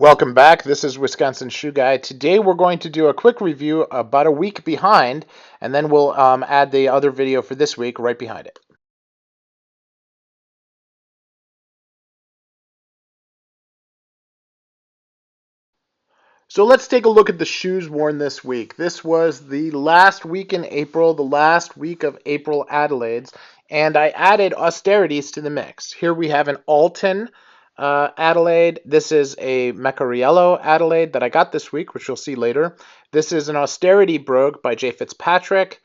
Welcome back. This is Wisconsin Shoe Guy. Today we're going to do a quick review about a week behind, and then we'll add the other video for this week right behind it. So let's take a look at the shoes worn this week. This was the last week in April, the last week of April Adelaides, and I added austerities to the mix. Here we have an Altan Adelaide. This is a Macariello Adelaide that I got this week, which you'll see later. This is an austerity brogue by J. Fitzpatrick.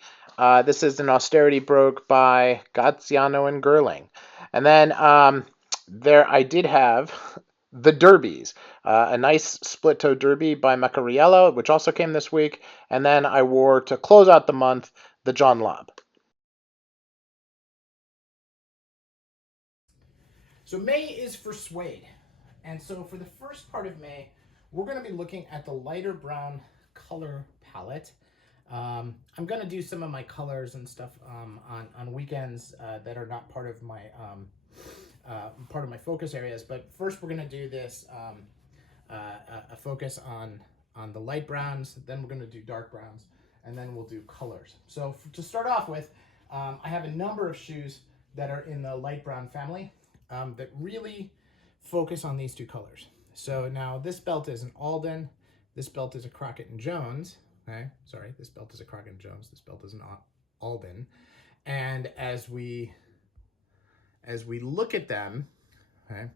This is an austerity brogue by Gaziano and Gerling. And then there I did have the derbies, a nice split-toe derby by Macariello, which also came this week. And then I wore, to close out the month, the John Lobb. So May is for suede, and so for the first part of May, we're going to be looking at the lighter brown color palette. I'm going to do some of my colors and stuff on weekends that are not part of my focus areas, but first we're going to do this a focus on the light browns, then we're going to do dark browns, and then we'll do colors. So to start off with, I have a number of shoes that are in the light brown family. That really focus on these two colors. So now this belt is an Alden, this belt is a Crockett and Jones. Okay, sorry, this belt is a Crockett and Jones, this belt is an Alden. And as we look at them, okay,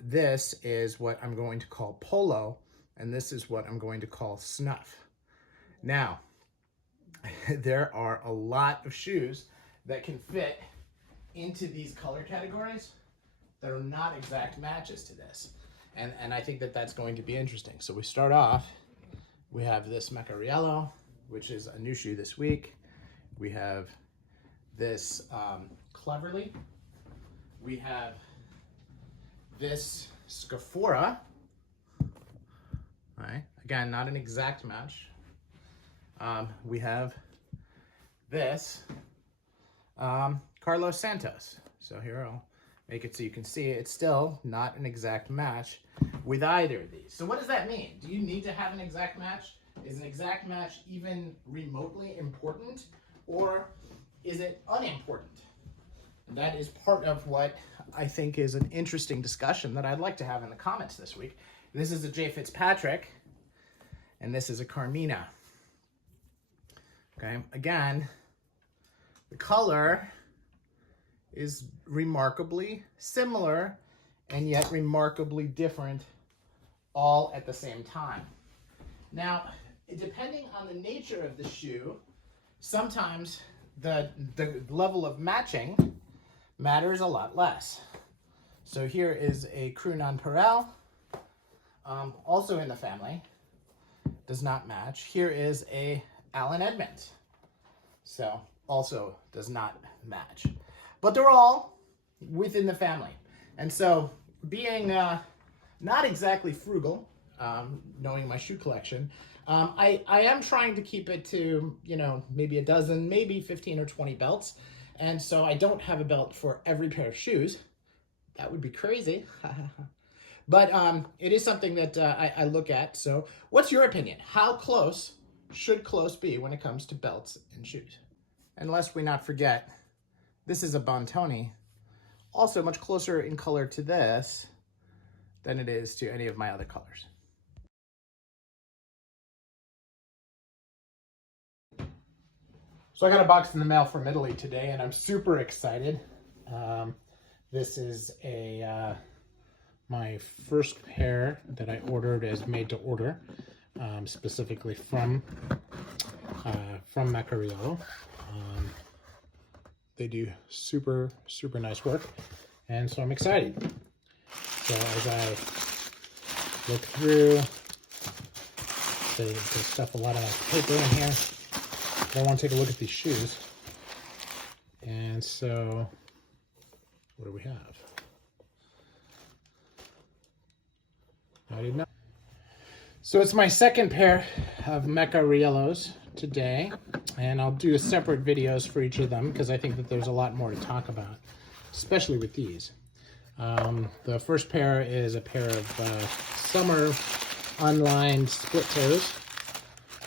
this is what I'm going to call polo, and this is what I'm going to call snuff. Now, there are a lot of shoes that can fit into these color categories that are not exact matches to this. And I think that that's going to be interesting. So we start off, we have this Macariello, which is a new shoe this week. We have this Cleverly. We have this Scafora. All right, again, not an exact match. We have this Carlos Santos. So here I'll make it so you can see it's still not an exact match with either of these. So what does that mean? Do you need to have an exact match? Is an exact match even remotely important, or is it unimportant? And that is part of what I think is an interesting discussion that I'd like to have in the comments this week. This is a J. Fitzpatrick, and this is a Carmina. Okay, again, the color is remarkably similar and yet remarkably different all at the same time. Now, depending on the nature of the shoe, sometimes the level of matching matters a lot less. So here is a Cru NonPareil, also in the family, does not match. Here is a Allen Edmonds, so also does not match. But they're all within the family. And so being not exactly frugal, knowing my shoe collection, I am trying to keep it to, maybe a dozen, maybe 15 or 20 belts. And so I don't have a belt for every pair of shoes. That would be crazy. But it is something that I look at. So what's your opinion? How close should close be when it comes to belts and shoes? And lest we not forget, this is a Bontoni, also much closer in color to this than it is to any of my other colors. So I got a box in the mail from Italy today, and I'm super excited. This is my first pair that I ordered as made to order, specifically from Macariello. They do super nice work, and so I'm excited. So as I look through, there's stuff, a lot of paper in here. I want to take a look at these shoes. And so, what do we have? I didn't know. So it's my second pair of Macariellos today, and I'll do separate videos for each of them because I think that there's a lot more to talk about, especially with these. The first pair is a pair of summer unlined split toes,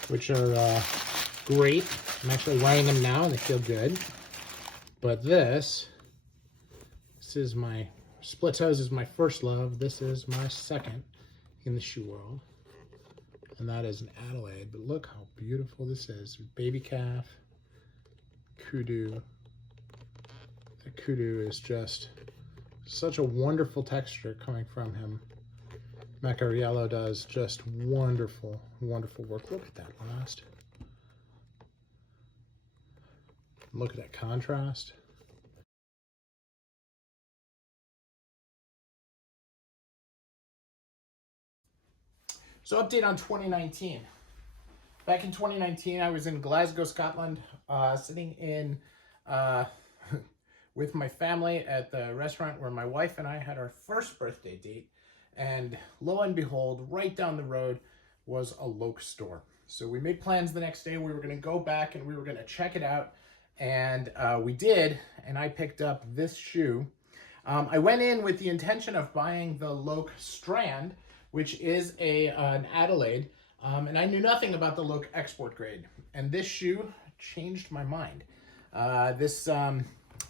which are great. I'm actually wearing them now and they feel good. But this is my split toes is my first love. This is my second in the shoe world. And that is an Adelaide. But look how beautiful this is. Baby calf, kudu. The kudu is just such a wonderful texture coming from him. Macariello does just wonderful, wonderful work. Look at that last. Look at that contrast. So update on 2019. Back in 2019, I was in Glasgow, Scotland, sitting in with my family at the restaurant where my wife and I had our first birthday date. And lo and behold, right down the road was a Loafer store. So we made plans the next day. We were going to go back and we were going to check it out. And we did, and I picked up this shoe. I went in with the intention of buying the Loafer Strand, which is an Adelaide, and I knew nothing about the Loafer export grade. And this shoe changed my mind. This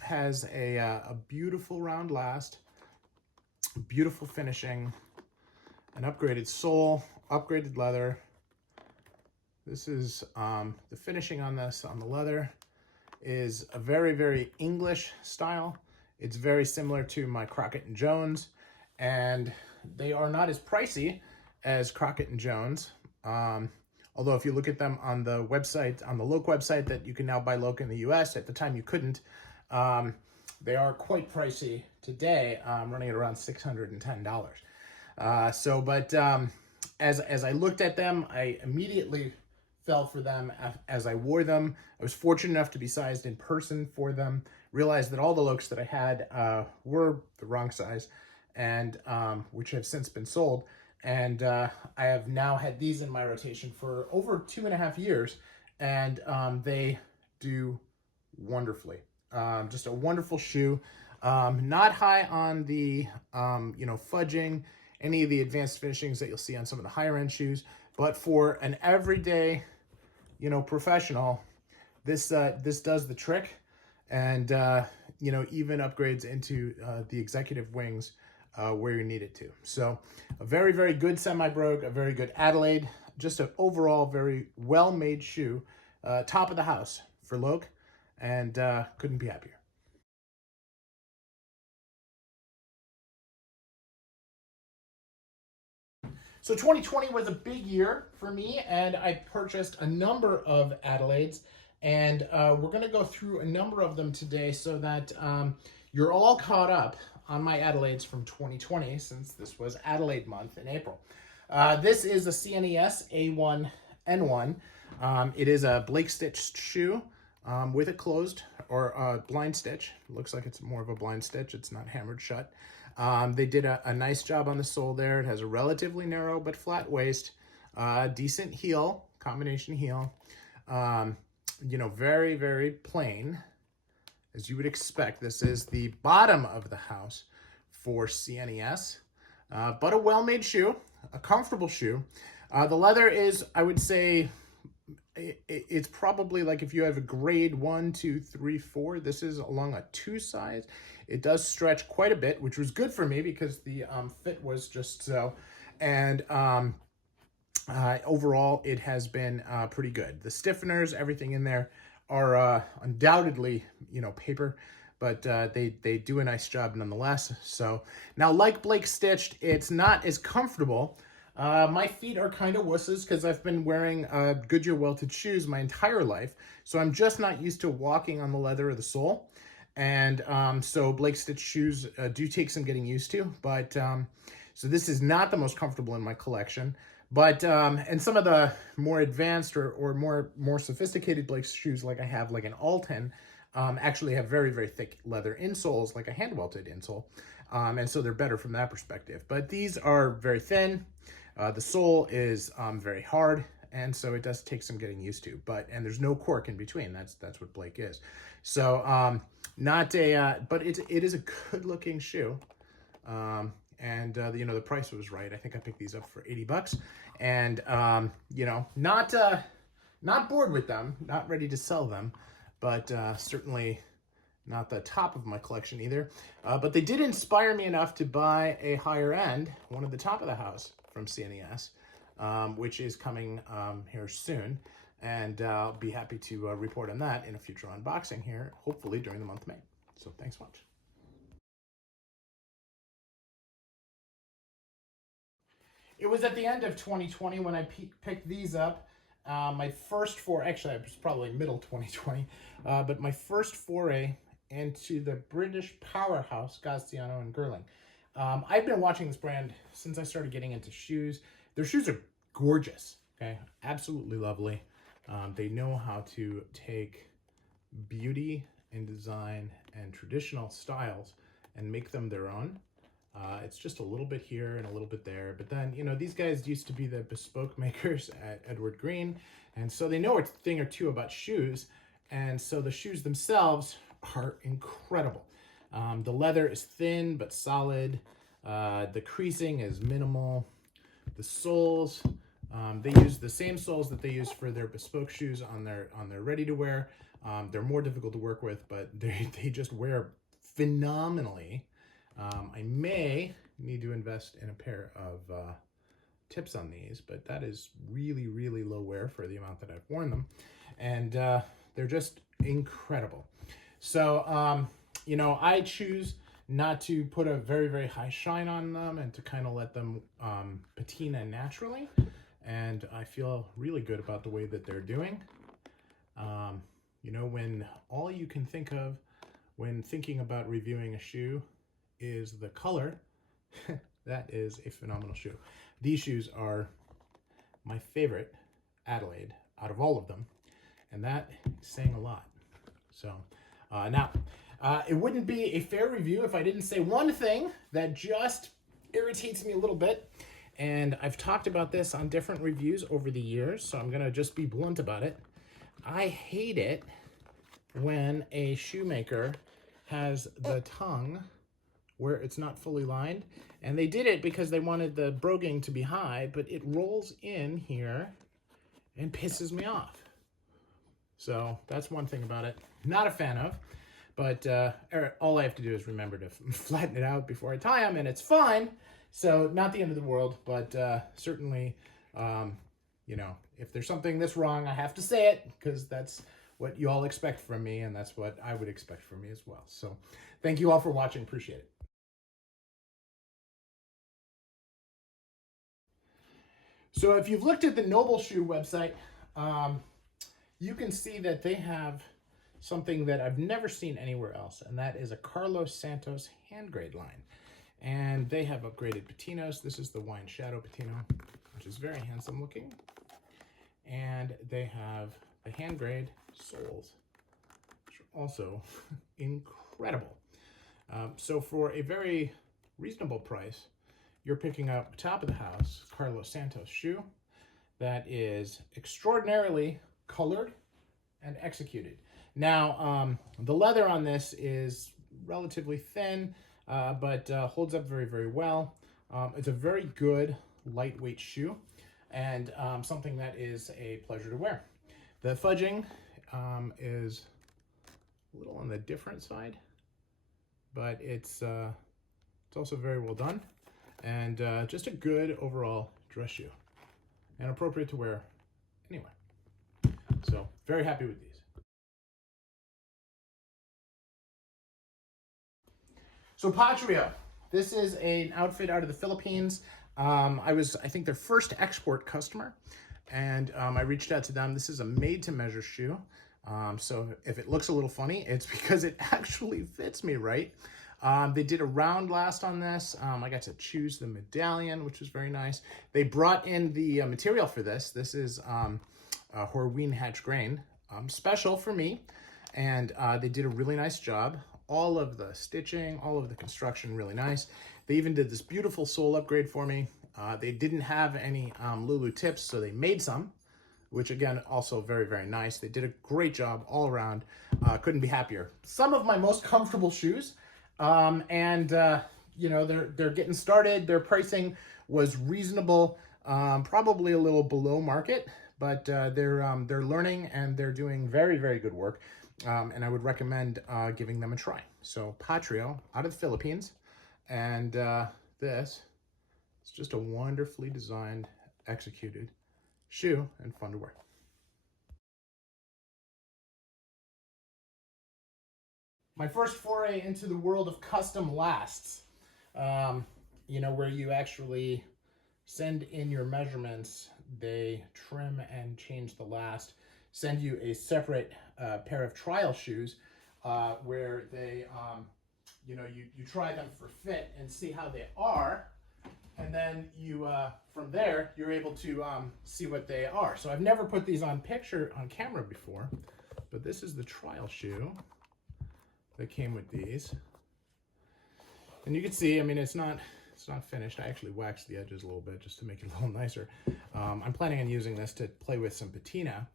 has a beautiful round last, beautiful finishing, an upgraded sole, upgraded leather. This is the finishing on this, on the leather, is a very, very English style. It's very similar to my Crockett & Jones, and they are not as pricey as Crockett & Jones. Although if you look at them on the website, on the Loafer website that you can now buy Loafer in the US, at the time you couldn't, they are quite pricey today, running at around $610. As I looked at them, I immediately fell for them as I wore them. I was fortunate enough to be sized in person for them, realized that all the Loafers that I had were the wrong size, and which have since been sold. And I have now had these in my rotation for over 2.5 years, and they do wonderfully. Just a wonderful shoe. Not high on the fudging, any of the advanced finishings that you'll see on some of the higher end shoes, but for an everyday professional, this does the trick, and even upgrades into the executive wings where you need it to. So a very, very good semi-brogue, a very good Adelaide, just an overall very well-made shoe, top of the house for Loafer, and couldn't be happier. So 2020 was a big year for me, and I purchased a number of Adelaides, and we're going to go through a number of them today so that you're all caught up on my Adelaides from 2020, since this was Adelaide month in April. This is a CNES A1 N1. It is a Blake stitched shoe with a closed or blind stitch. It looks like it's more of a blind stitch. It's not hammered shut. They did a nice job on the sole there. It has a relatively narrow but flat waist, decent heel, combination heel. Very, very plain, as you would expect. This is the bottom of the house for CNES, but a well-made shoe, a comfortable shoe. The leather is, I would say, it's probably like if you have a grade 1, 2, 3, 4, this is along a 2 size. It does stretch quite a bit, which was good for me because the fit was just so. And overall, it has been pretty good. The stiffeners, everything in there are undoubtedly, paper, but they do a nice job nonetheless. So now, like Blake stitched, it's not as comfortable. My feet are kind of wusses because I've been wearing Goodyear welted shoes my entire life, so I'm just not used to walking on the leather of the sole. And so Blake stitch shoes do take some getting used to, but so this is not the most comfortable in my collection. But and some of the more advanced or more sophisticated Blake shoes, like I have, like an Altan, actually have very, very thick leather insoles, like a hand welted insole, and so they're better from that perspective. But these are very thin. The sole is very hard, and so it does take some getting used to. And there's no cork in between. That's what Blake is. So not a but it is a good looking shoe. and you know, the price was right. I think I picked these up for 80 bucks, and you know, not bored with them, not ready to sell them, but certainly not the top of my collection either. But they did inspire me enough to buy a higher end, one at the top of the house from CNES, which is coming here soon. And I'll be happy to report on that in a future unboxing here, hopefully during the month of May. So thanks much. It was at the end of 2020 when I picked these up. My first foray, actually it was probably middle 2020, but my first foray into the British powerhouse Gaziano and Girling. I've been watching this brand since I started getting into shoes. Their shoes are gorgeous, okay? Absolutely lovely. They know how to take beauty and design and traditional styles and make them their own. It's just a little bit here and a little bit there. But then, you know, these guys used to be the bespoke makers at Edward Green. And so they know a thing or two about shoes. And so the shoes themselves are incredible. The leather is thin but solid. The creasing is minimal. The soles, they use the same soles that they use for their bespoke shoes on their ready-to-wear. They're more difficult to work with, but they just wear phenomenally. I may need to invest in a pair of tips on these, but that is really, really low wear for the amount that I've worn them. And they're just incredible. So, you know, I choose not to put a very, very high shine on them and to kind of let them patina naturally. And I feel really good about the way that they're doing. You know, when all you can think of when thinking about reviewing a shoe is the color, that is a phenomenal shoe. These shoes are my favorite Adelaide out of all of them, and that is saying a lot. So now, it wouldn't be a fair review if I didn't say one thing that just irritates me a little bit, and I've talked about this on different reviews over the years, so I'm gonna just be blunt about it. I hate it when a shoemaker has the tongue where it's not fully lined. And they did it because they wanted the broguing to be high, but it rolls in here and pisses me off. So that's one thing about it. Not a fan of, but all I have to do is remember to flatten it out before I tie them, and it's fine. So not the end of the world, but certainly, you know, if there's something that's wrong, I have to say it, because that's what you all expect from me, and that's what I would expect from me as well. So thank you all for watching. Appreciate it. So if you've looked at the Noble Shoe website, you can see that they have something that I've never seen anywhere else, and that is a Carlos Santos hand grade line. And they have upgraded patinos. This is the Wine Shadow patino, which is very handsome looking. And they have the hand grade soles, which are also incredible. So for a very reasonable price, you're picking up top of the house Carlos Santos shoe that is extraordinarily colored and executed. Now, the leather on this is relatively thin, but holds up very, very well. It's a very good lightweight shoe, and something that is a pleasure to wear. The fudging is a little on the different side, but it's also very well done, and just a good overall dress shoe, and appropriate to wear anywhere. So very happy with these. So Patria, this is an outfit out of the Philippines. I was, I think, their first export customer, and I reached out to them. This is a made-to-measure shoe. So if it looks a little funny, it's because it actually fits me right. They did a round last on this. I got to choose the medallion, which was very nice. They brought in the material for this. This is Horween Hatch Grain, special for me, and they did a really nice job. All of the stitching, all of the construction, really nice. They even did this beautiful sole upgrade for me. They didn't have any Lulu tips, so they made some, which again, also very, very nice. They did a great job all around. Couldn't be happier. Some of my most comfortable shoes. you know, they're getting started. Their pricing was reasonable, probably a little below market, but they're learning and they're doing very, very good work. And I would recommend giving them a try. So Patria out of the Philippines, and this is just a wonderfully designed, executed shoe and fun to wear. My first foray into the world of custom lasts, you know, where you actually send in your measurements, they trim and change the last, send you a separate pair of trial shoes where they, you know, you try them for fit and see how they are. And then you, from there, you're able to see what they are. So I've never put these on camera before, but this is the trial shoe that came with these. And you can see, I mean, it's not finished. I actually waxed the edges a little bit just to make it a little nicer. I'm planning on using this to play with some patina,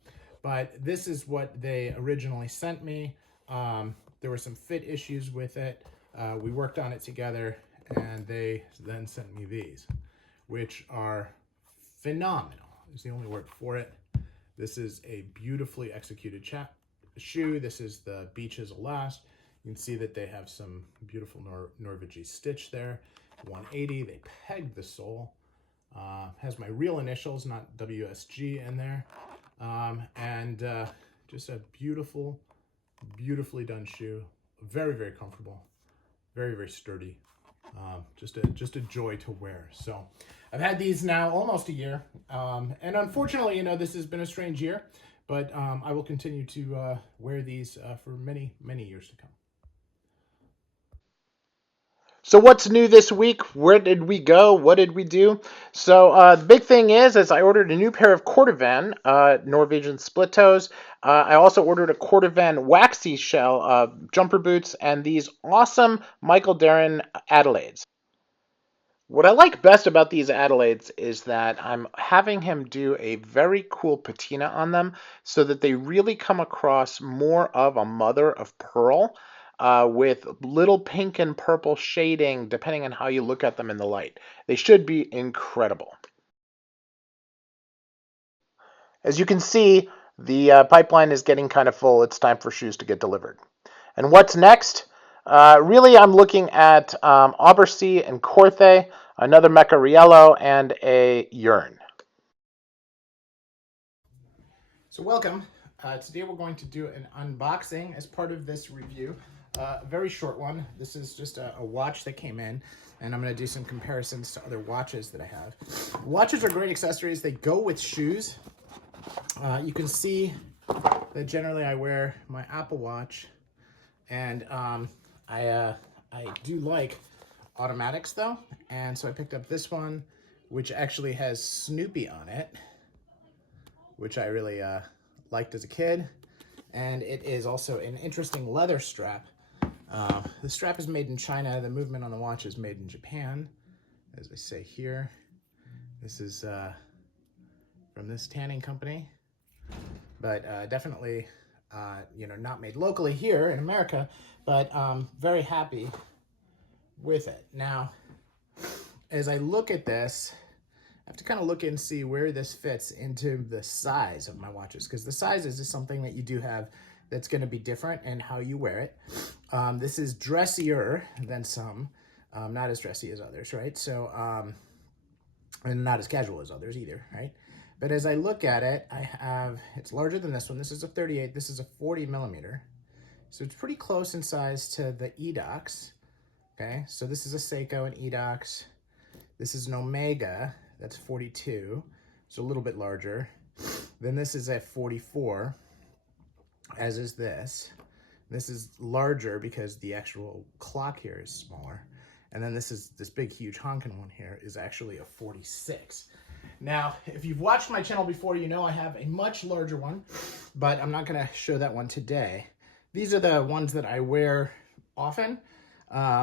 but this is what they originally sent me. There were some fit issues with it. We worked on it together, and they then sent me these, which are phenomenal, is the only word for it. This is a beautifully executed shoe. This is the Beaches Last. You can see that they have some beautiful Norvegi stitch there. 180, they pegged the sole. Has my real initials, not WSG, in there. Just a beautiful, beautifully done shoe. Very, very comfortable. Very, very sturdy. Just a joy to wear. So I've had these now almost a year. And unfortunately, you know, this has been a strange year, but I will continue to wear these for many, many years to come. So what's new this week? Where did we go? What did we do? So the big thing is I ordered a new pair of Cordovan Norwegian split toes. I also ordered a Cordovan waxy shell jumper boots and these awesome Michael Darren Adelaides. What I like best about these Adelaides is that I'm having him do a very cool patina on them so that they really come across more of a mother of pearl with little pink and purple shading depending on how you look at them in the light. They should be incredible. As you can see, the pipeline is getting kind of full. It's time for shoes to get delivered. And what's next? Really, I'm looking at Aubercy and Corthe, another Macariello, and a Yearn. So welcome. Today we're going to do an unboxing as part of this review. A very short one. This is just a watch that came in, and I'm going to do some comparisons to other watches that I have. Watches are great accessories. They go with shoes. You can see that generally I wear my Apple Watch, and I do like automatics though, and so I picked up this one, which actually has Snoopy on it, which I really liked as a kid, and it is also an interesting leather strap. The strap is made in China. The movement on the watch is made in Japan, as I say here. This is from this tanning company, but definitely you know, not made locally here in America, but very happy with it. Now, as I look at this, I have to kind of look and see where this fits into the size of my watches, because the sizes is something that you do have that's going to be different in how you wear it. This is dressier than some, not as dressy as others, right? So, and not as casual as others either, right? But as I look at it, it's larger than this one. This is a 38, this is a 40 millimeter. So it's pretty close in size to the Edox, okay? So this is a Seiko and Edox. This is an Omega, that's 42, so a little bit larger. Then this is a 44, as is this. This is larger because the actual clock here is smaller. And then this big, huge honkin' one here is actually a 46. Now, if you've watched my channel before, you know I have a much larger one, but I'm not gonna show that one today. These are the ones that I wear often.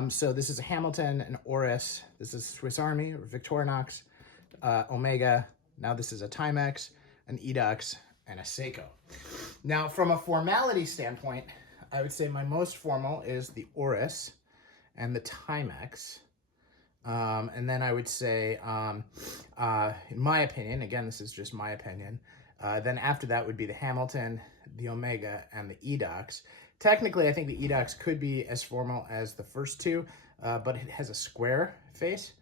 So this is a Hamilton, an Oris, this is Swiss Army, or Victorinox, Omega. Now this is a Timex, an Edox, and a Seiko. Now, from a formality standpoint, I would say my most formal is the Oris and the Timex. And then I would say, in my opinion, again, this is just my opinion, then after that would be the Hamilton, the Omega, and the Edox. Technically, I think the Edox could be as formal as the first two, but it has a square face,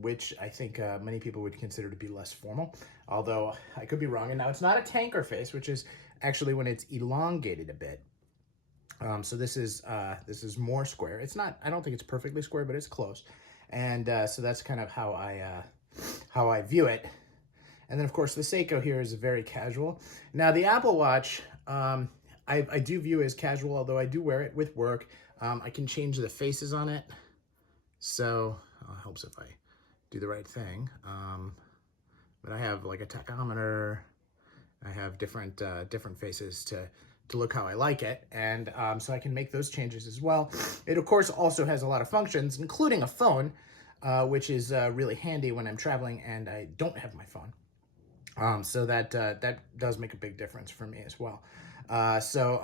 which I think many people would consider to be less formal, although I could be wrong. And now it's not a tanker face, which is actually when it's elongated a bit. So this is more square. It's not, I don't think it's perfectly square, but it's close. And so that's kind of how I view it. And then of course the Seiko here is very casual. Now the Apple Watch, I do view as casual, although I do wear it with work. I can change the faces on it. So it helps if I do the right thing. But I have like a tachometer. I have different faces to look how I like it. And so I can make those changes as well. It of course also has a lot of functions, including a phone, which is really handy when I'm traveling and I don't have my phone. So that does make a big difference for me as well. So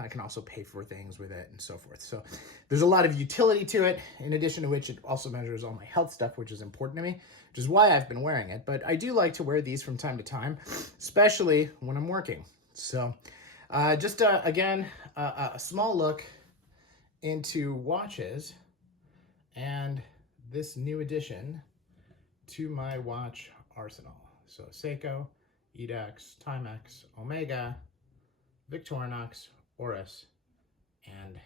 I can also pay for things with it and so forth. So there's a lot of utility to it, in addition to which it also measures all my health stuff, which is important to me, which is why I've been wearing it. But I do like to wear these from time to time, especially when I'm working. So just again, a small look into watches and this new addition to my watch arsenal. So Seiko, Edox, Timex, Omega, Victorinox, Oris, and